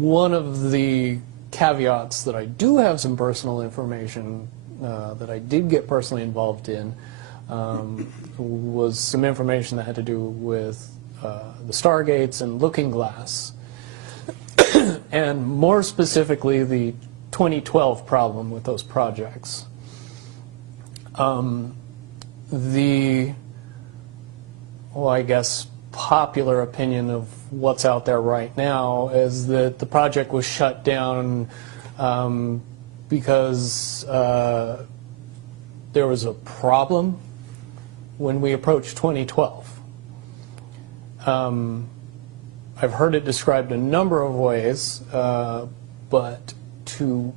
one of the caveats that I do have some personal information that I did get personally involved in was some information that had to do with the stargates and looking glass, and more specifically the 2012 problem with those projects. I guess, popular opinion of what's out there right now is that the project was shut down because there was a problem when we approached 2012. I've heard it described a number of ways, but to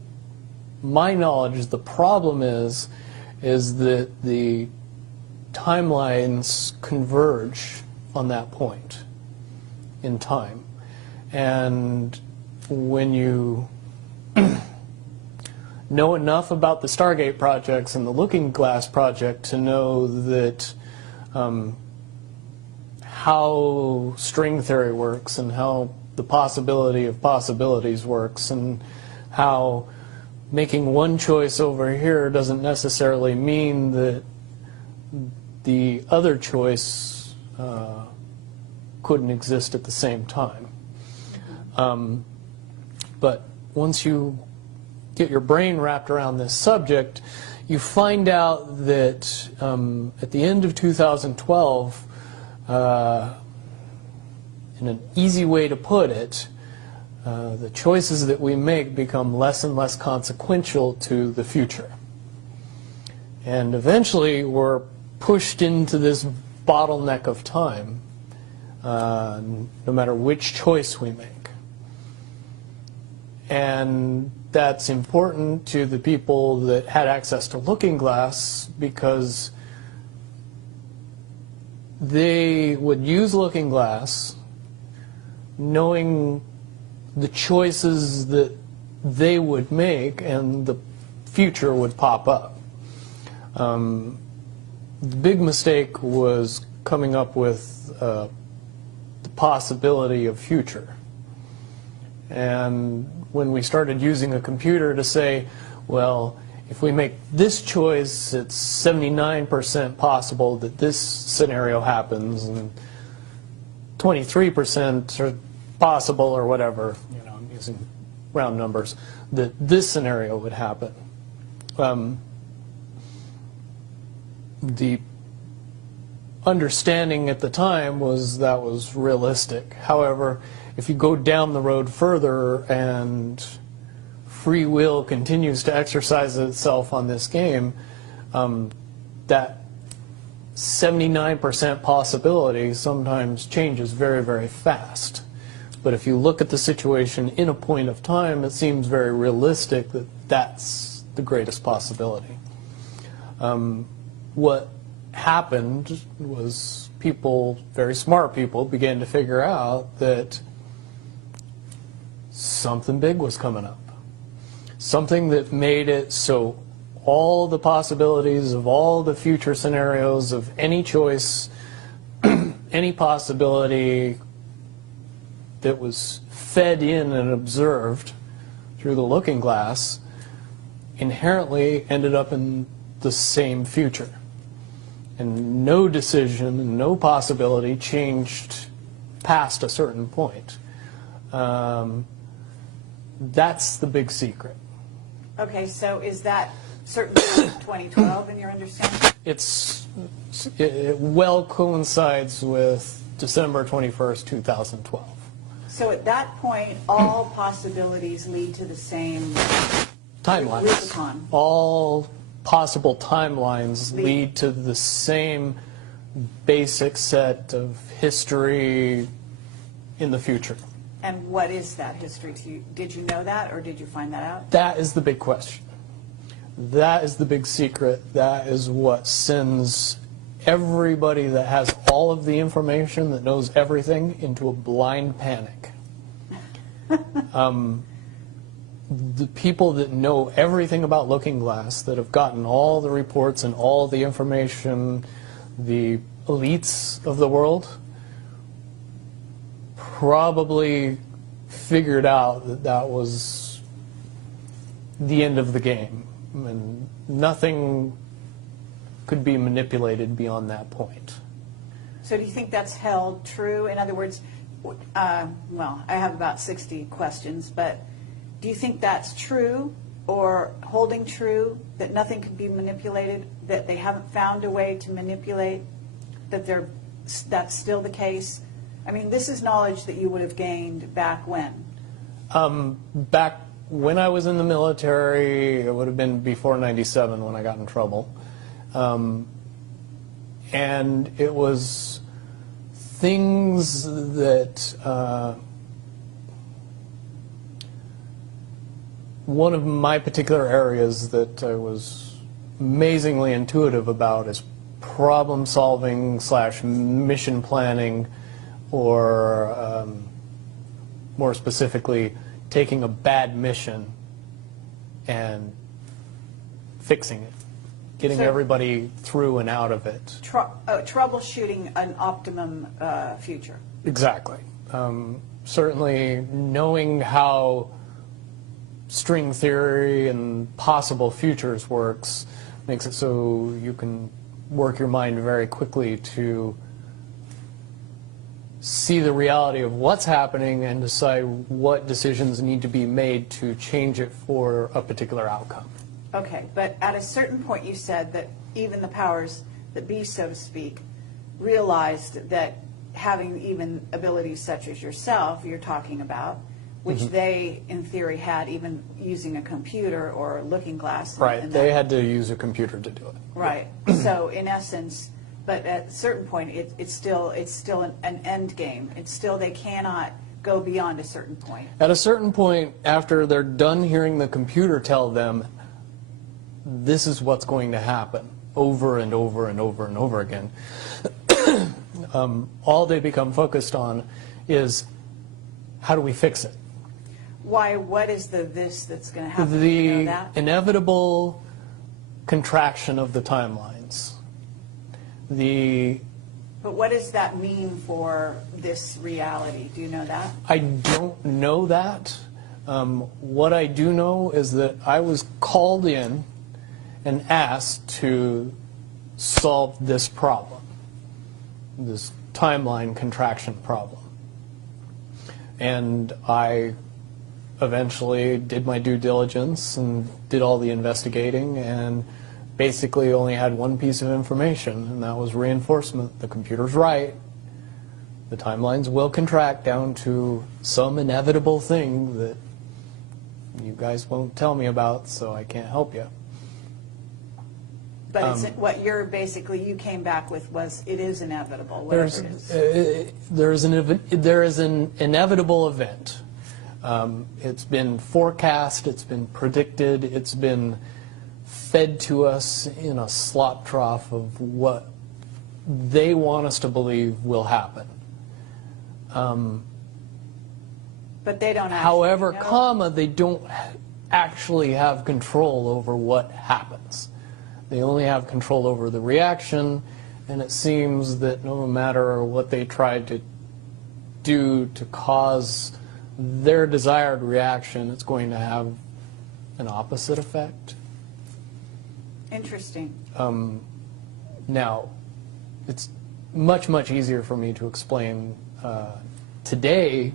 my knowledge, the problem is that the timelines converge on that point in time. And when you know enough about the Stargate projects and the Looking Glass project to know that how string theory works and how the possibility of possibilities works and how making one choice over here doesn't necessarily mean that the other choice couldn't exist at the same time. But once you get your brain wrapped around this subject, you find out that at the end of 2012, in an easy way to put it, the choices that we make become less and less consequential to the future. And eventually we're pushed into this bottleneck of time, no matter which choice we make. And that's important to the people that had access to Looking Glass, because they would use Looking Glass knowing the choices that they would make and the future would pop up. The big mistake was coming up with the possibility of future. And when we started using a computer to say, well, if we make this choice, it's 79% possible that this scenario happens, and 23% are possible, or whatever, you know, I'm using round numbers, that this scenario would happen. The understanding at the time was that was realistic. However, if you go down the road further and free will continues to exercise itself on this game, that 79% possibility sometimes changes very, very fast. But if you look at the situation in a point of time, it seems very realistic that that's the greatest possibility. What happened was people, very smart people, began to figure out that something big was coming up. Something that made it so all the possibilities of all the future scenarios of any choice, any possibility that was fed in and observed through the Looking Glass inherently ended up in the same future. And no decision and no possibility changed past a certain point. That's the big secret. Okay, so is that certainly 2012 in your understanding? It well coincides with December 21st, 2012. So at that point, all possibilities lead to the same timelines. Rubicon. All possible timelines lead to the same basic set of history in the future. And what is that history to you? Did you know that, or did you find that out? That is the big question. That is the big secret. That is what sends everybody that has all of the information, that knows everything, into a blind panic. The people that know everything about Looking Glass, that have gotten all the reports and all the information, the elites of the world, probably figured out that that was the end of the game, and nothing could be manipulated beyond that point. So do you think that's held true? In other words, well, I have about 60 questions, but do you think that's true or holding true, that nothing can be manipulated, that they haven't found a way to manipulate, that that's still the case? I mean, this is knowledge that you would have gained back when? Back when I was in the military, it would have been before '97 when I got in trouble. And it was things that one of my particular areas that I was amazingly intuitive about is problem solving / mission planning, or more specifically, taking a bad mission and fixing it, getting everybody through and out of it. Troubleshooting an optimum future. Exactly. Certainly knowing how string theory and possible futures works makes it so you can work your mind very quickly to see the reality of what's happening and decide what decisions need to be made to change it for a particular outcome. Okay, but at a certain point you said that even the powers that be, so to speak, realized that having even abilities such as yourself, you're talking about, which they, in theory, had even using a computer or a looking glass. Right, they had to use a computer to do it. Right, so in essence, but at a certain point, it's still an end game. It's still, they cannot go beyond a certain point. At a certain point, after they're done hearing the computer tell them, this is what's going to happen, over and over and over and over again, all they become focused on is, how do we fix it? Why? What is the this that's going to happen? The you know that? inevitable contraction of the timelines. But what does that mean for this reality? Do you know that? I don't know that. What I do know is that I was called in and asked to solve this problem, this timeline contraction problem. And I eventually did my due diligence and did all the investigating, and basically only had one piece of information, and that was reinforcement. The computer's right. The timelines will contract down to some inevitable thing that you guys won't tell me about, so I can't help you. But it's, what you're basically, you came back with was, it is inevitable, whatever it is. There is an inevitable event. It's been forecast, it's been predicted, it's been fed to us in a slop trough of what they want us to believe will happen. But they don't actually However, know. they don't actually have control over what happens. They only have control over the reaction, and it seems that no matter what they try to do to cause their desired reaction, it's going to have an opposite effect. Interesting. Now, it's much, much easier for me to explain today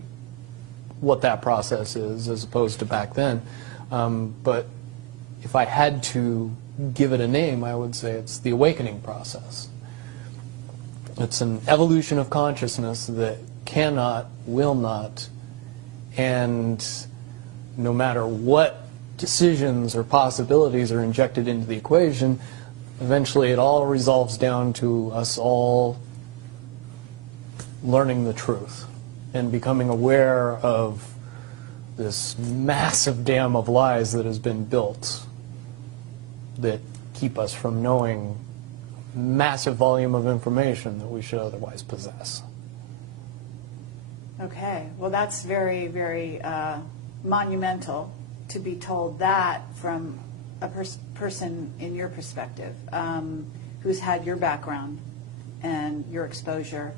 what that process is as opposed to back then. But if I had to give it a name, I would say it's the awakening process. It's an evolution of consciousness that cannot, will not, and no matter what decisions or possibilities are injected into the equation, eventually it all resolves down to us all learning the truth and becoming aware of this massive dam of lies that has been built that keep us from knowing massive volume of information that we should otherwise possess. Okay, well that's very, very monumental to be told that from a person in your perspective, who's had your background and your exposure.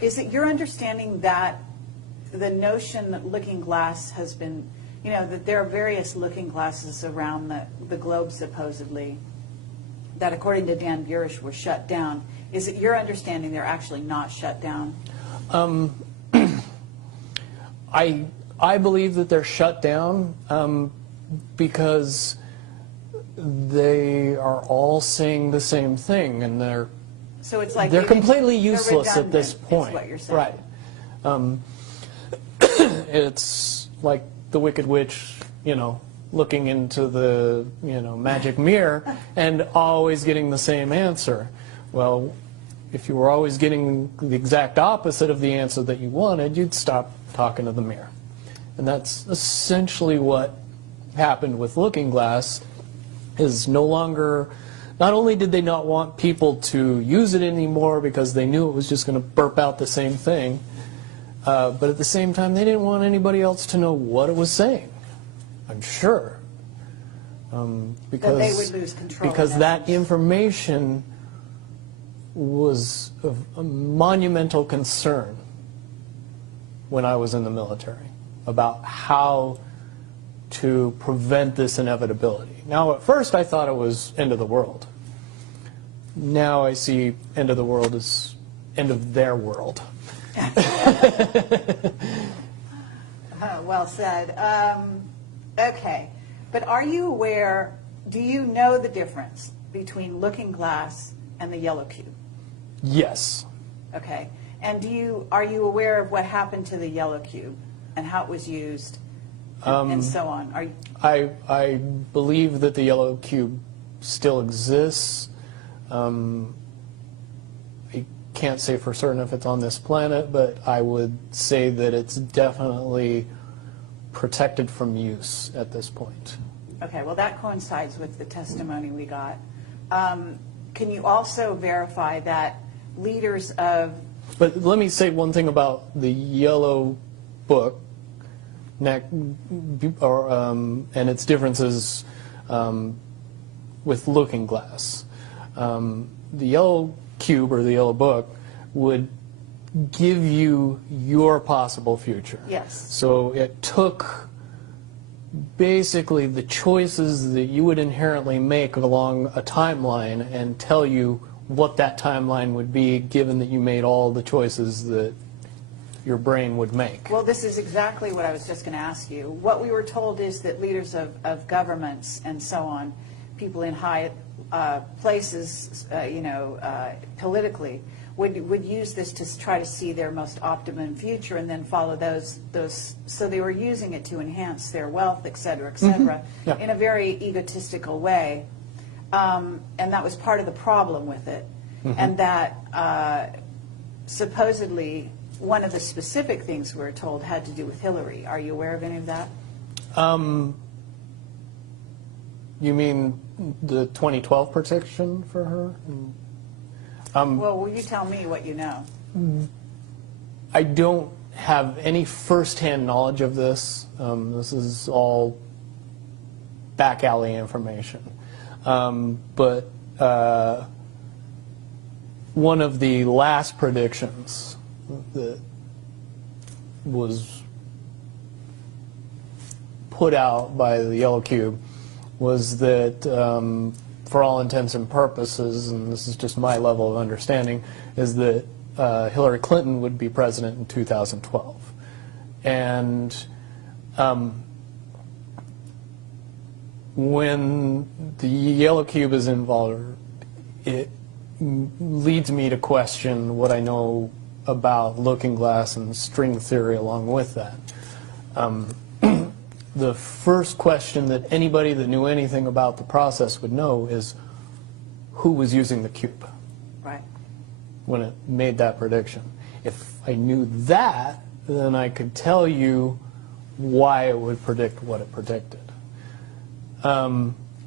Is it your understanding that the notion that looking glass has been, you know, that there are various looking glasses around the globe supposedly that, according to Dan Burish, were shut down. Is it your understanding they're actually not shut down? I believe that they're shut down because they are all saying the same thing, and so it's like they're completely useless at this point. Is what you're saying. Right. It's like the Wicked Witch, you know, looking into the, you know, magic mirror and always getting the same answer. Well, if you were always getting the exact opposite of the answer that you wanted, you'd stop talking to the mirror. And that's essentially what happened with Looking Glass. Is no longer, not only did they not want people to use it anymore because they knew it was just going to burp out the same thing, but at the same time they didn't want anybody else to know what it was saying, I'm sure. Because that they would lose control. Because that information was of a monumental concern when I was in the military about how to prevent this inevitability. Now, at first I thought it was end of the world. Now I see end of the world as end of their world. Well said. Okay, but are you aware, do you know the difference between Looking Glass and the yellow cube? Yes. Okay, and are you aware of what happened to the yellow cube and how it was used and so on? I believe that the yellow cube still exists. I can't say for certain if it's on this planet, but I would say that it's definitely protected from use at this point. Okay, well that coincides with the testimony we got. Can you also verify that leaders of... But let me say one thing about the yellow book and its differences with Looking Glass. The yellow cube or the yellow book would give you your possible future. Yes. So it took basically the choices that you would inherently make along a timeline and tell you what that timeline would be, given that you made all the choices that your brain would make. Well, this is exactly what I was just going to ask you. What we were told is that leaders of governments and so on, people in high places, politically, would use this to try to see their most optimum future and then follow those. So they were using it to enhance their wealth, et cetera, Yeah. in a very egotistical way. And that was part of the problem with it. And that supposedly one of the specific things we were told had to do with Hillary. Are you aware of any of that? You mean the 2012 protection for her? Well, will you tell me what you know? I don't have any first-hand knowledge of this. This is all back alley information. But one of the last predictions that was put out by the yellow cube was that for all intents and purposes, and this is just my level of understanding, is that Hillary Clinton would be president in 2012. And when the yellow cube is involved, it leads me to question what I know about Looking Glass and string theory along with that. The first question that anybody that knew anything about the process would know is who was using the cube Right. when it made that prediction. If I knew that, then I could tell you why it would predict what it predicted.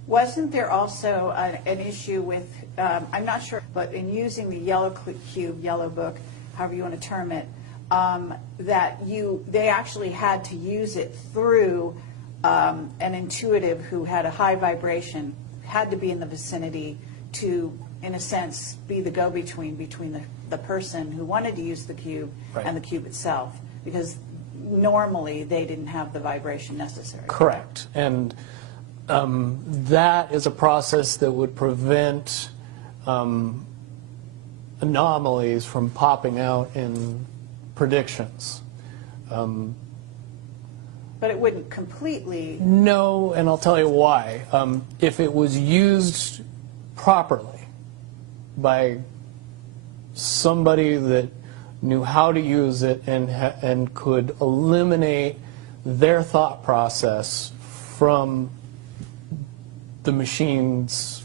Wasn't there also an issue with, I'm not sure, but in using the yellow cube, yellow book, however you want to term it, that they actually had to use it through an intuitive who had a high vibration, had to be in the vicinity to, in a sense, be the go-between between the person who wanted to use the cube Right. and the cube itself. Because normally they didn't have the vibration necessary. Correct. And that is a process that would prevent anomalies from popping out in predictions. But it wouldn't completely... No, and I'll tell you why. If it was used properly by somebody that knew how to use it and could eliminate their thought process from the machine's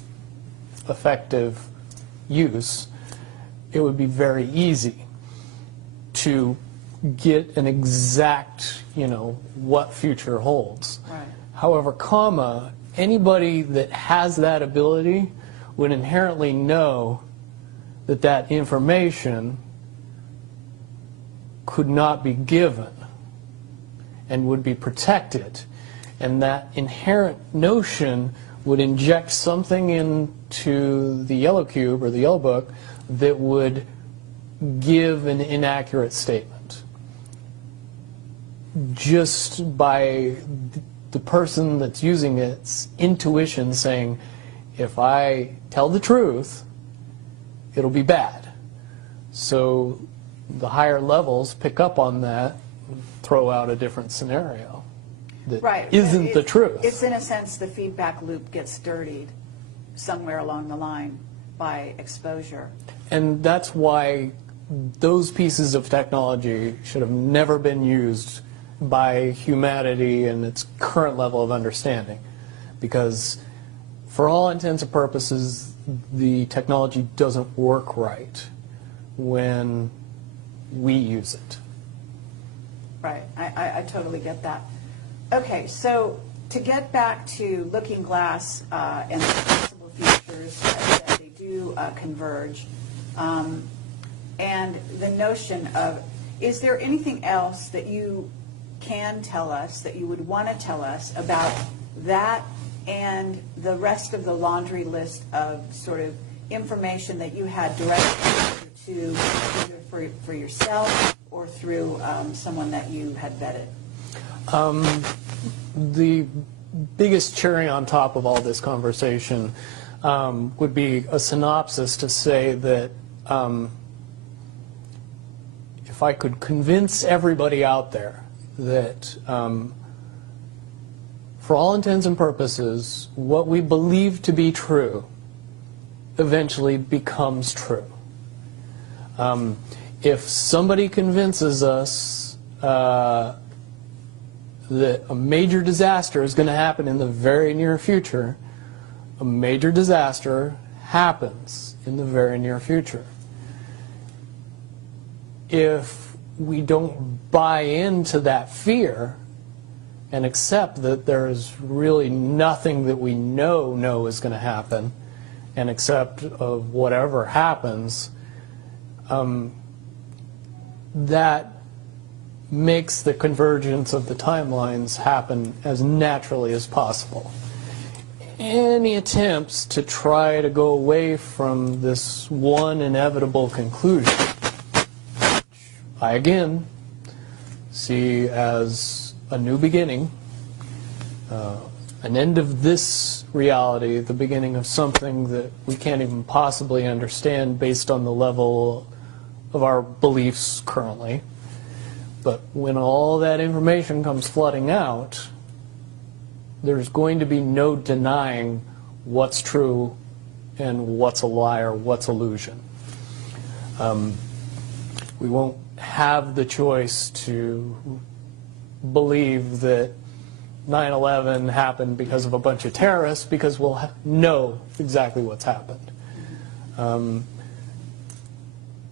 effective use, it would be very easy to get an exact, what future holds. Right. However, anybody that has that ability would inherently know that that information could not be given and would be protected. And that inherent notion would inject something into the yellow cube or the yellow book that would give an inaccurate statement. Just by the person that's using its intuition saying, if I tell the truth, it'll be bad. So the higher levels pick up on that, throw out a different scenario that Right. isn't the truth. It's in a sense the feedback loop gets dirtied somewhere along the line by exposure. And that's why those pieces of technology should have never been used by humanity in its current level of understanding. Because for all intents and purposes, the technology doesn't work right when we use it. Right. I totally get that. Okay, so to get back to Looking Glass and the possible futures that they do converge, and the notion of, is there anything else that you can tell us, that you would want to tell us about that and the rest of the laundry list of sort of information that you had direct exposure to, either for yourself or through someone that you had vetted? The biggest cherry on top of all this conversation would be a synopsis to say that if I could convince everybody out there that for all intents and purposes, what we believe to be true eventually becomes true. If somebody convinces us that a major disaster is going to happen in the very near future, a major disaster happens in the very near future. If we don't buy into that fear and accept that there is really nothing that we know is going to happen, and accept of whatever happens, that makes the convergence of the timelines happen as naturally as possible. Any attempts to try to go away from this one inevitable conclusion, I again see as a new beginning, an end of this reality, the beginning of something that we can't even possibly understand based on the level of our beliefs currently. But when all that information comes flooding out, there's going to be no denying what's true and what's a lie or what's illusion. We won't have the choice to believe that 9/11 happened because of a bunch of terrorists, because we'll know exactly what's happened.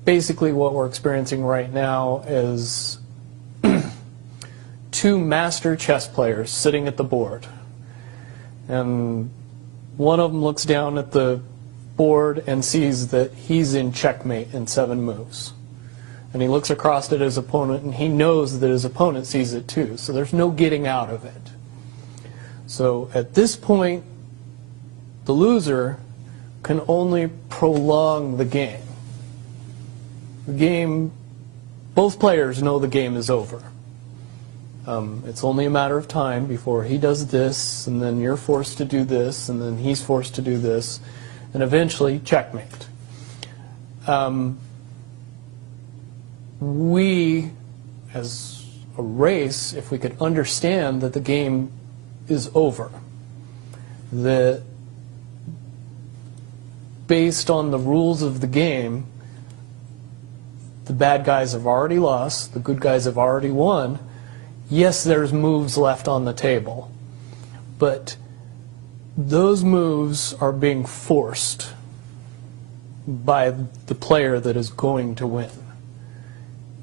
Basically what we're experiencing right now is two master chess players sitting at the board. And one of them looks down at the board and sees that he's in checkmate in 7 moves. And he looks across at his opponent and he knows that his opponent sees it too. So there's no getting out of it. So at this point, the loser can only prolong the game. The game, both players know the game is over. It's only a matter of time before he does this, and then you're forced to do this, and then he's forced to do this, and eventually checkmate. We, as a race, if we could understand that the game is over, that based on the rules of the game, the bad guys have already lost, the good guys have already won. Yes, there's moves left on the table, but those moves are being forced by the player that is going to win.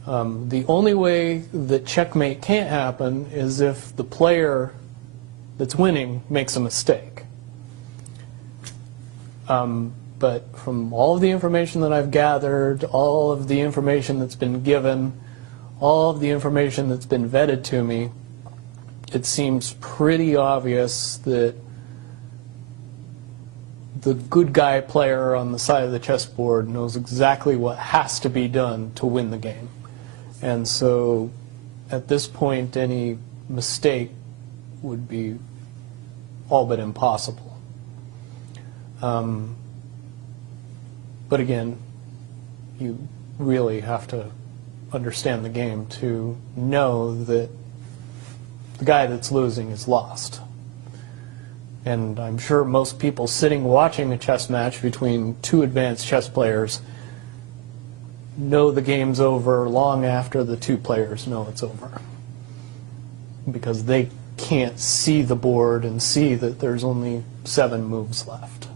The only way that checkmate can't happen is if the player that's winning makes a mistake. But from all of the information that I've gathered, all of the information that's been given, all of the information that's been vetted to me, it seems pretty obvious that the good guy player on the side of the chessboard knows exactly what has to be done to win the game. And so at this point, any mistake would be all but impossible. But again, you really have to understand the game to know that the guy that's losing is lost. And I'm sure most people sitting watching a chess match between two advanced chess players know the game's over long after the two players know it's over, because they can't see the board and see that there's only 7 moves left.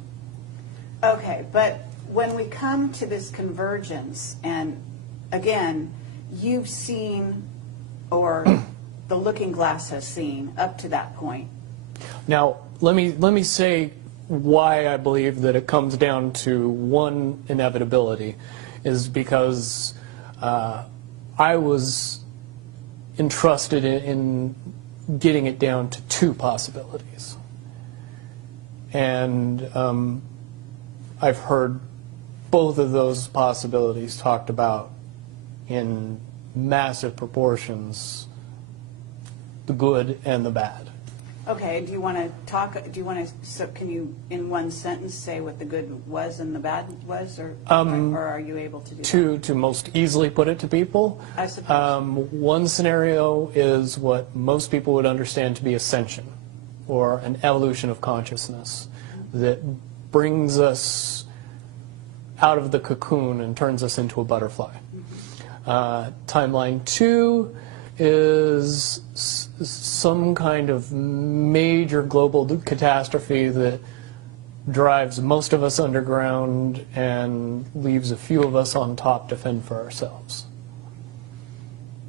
Okay, but when we come to this convergence, and again, you've seen, or the looking glass has seen, up to that point. Now, let me say why I believe that it comes down to one inevitability, is because I was entrusted in getting it down to 2 possibilities. And I've heard both of those possibilities talked about in massive proportions, the good and the bad. Okay, do you want to talk, so can you in one sentence say what the good was and the bad was, or are you able to do that? To most easily put it to people, I suppose. One scenario is what most people would understand to be ascension, or an evolution of consciousness that brings us out of the cocoon and turns us into a butterfly. Timeline 2 is some kind of major global catastrophe that drives most of us underground and leaves a few of us on top to fend for ourselves.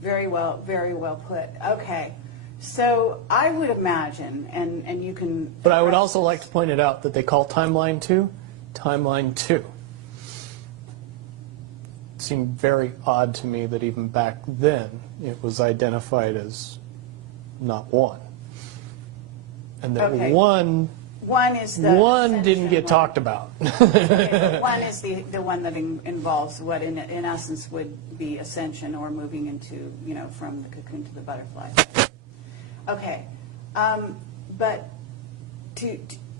Very well put. Okay, so I would imagine, and you can... But I would also like to point it out that they call timeline 2, timeline 2. It seemed very odd to me that even back then it was identified as not 1. And that okay. one is the didn't get talked about. Okay, 1 is the one that involves what in essence would be ascension, or moving into, from the cocoon to the butterfly. Okay, but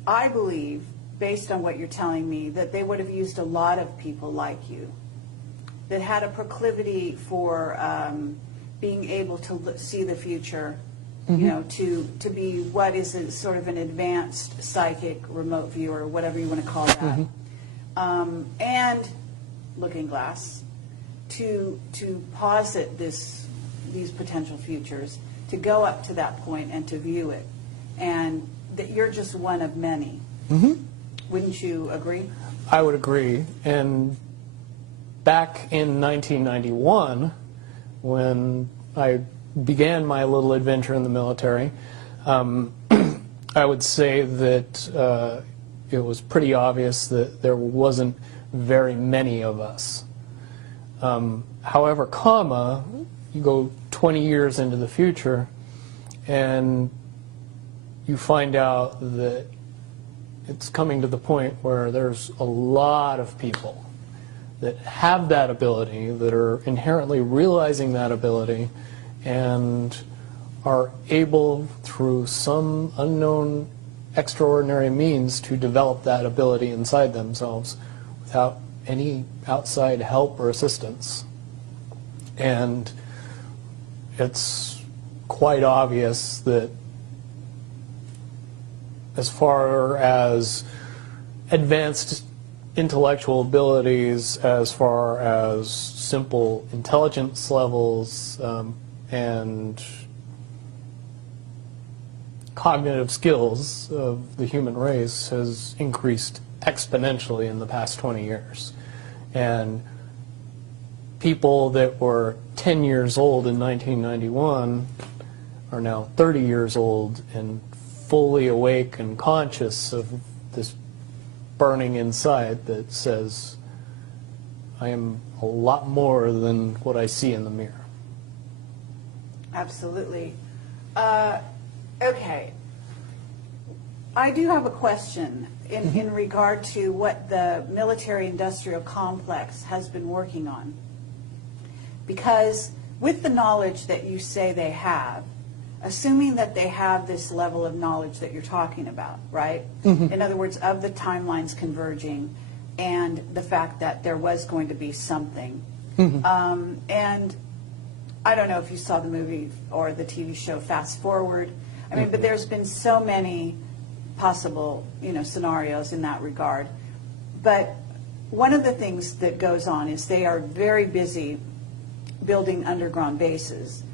I believe, based on what you're telling me, that they would have used a lot of people like you that had a proclivity for being able to see the future, to be what is sort of an advanced psychic remote viewer, whatever you want to call that, and looking glass, to posit these potential futures, to go up to that point and to view it, and that you're just one of many. Wouldn't you agree? I would agree. And back in 1991, when I began my little adventure in the military, I would say that it was pretty obvious that there wasn't very many of us. However, you go 20 years into the future, and you find out that it's coming to the point where there's a lot of people that have that ability, that are inherently realizing that ability, and are able, through some unknown extraordinary means, to develop that ability inside themselves without any outside help or assistance. And it's quite obvious that as far as advanced intellectual abilities, as far as simple intelligence levels, and cognitive skills of the human race has increased exponentially in the past 20 years. And people that were 10 years old in 1991 are now 30 years old and fully awake and conscious of this burning inside that says, I am a lot more than what I see in the mirror. Absolutely. Okay. I do have a question in regard to what the military-industrial complex has been working on. Because with the knowledge that you say they have, assuming that they have this level of knowledge that you're talking about, right? In other words, of the timelines converging and the fact that there was going to be something. And I don't know if you saw the movie or the TV show Fast Forward. I mean, but there's been so many possible, scenarios in that regard. But one of the things that goes on is they are very busy building underground bases.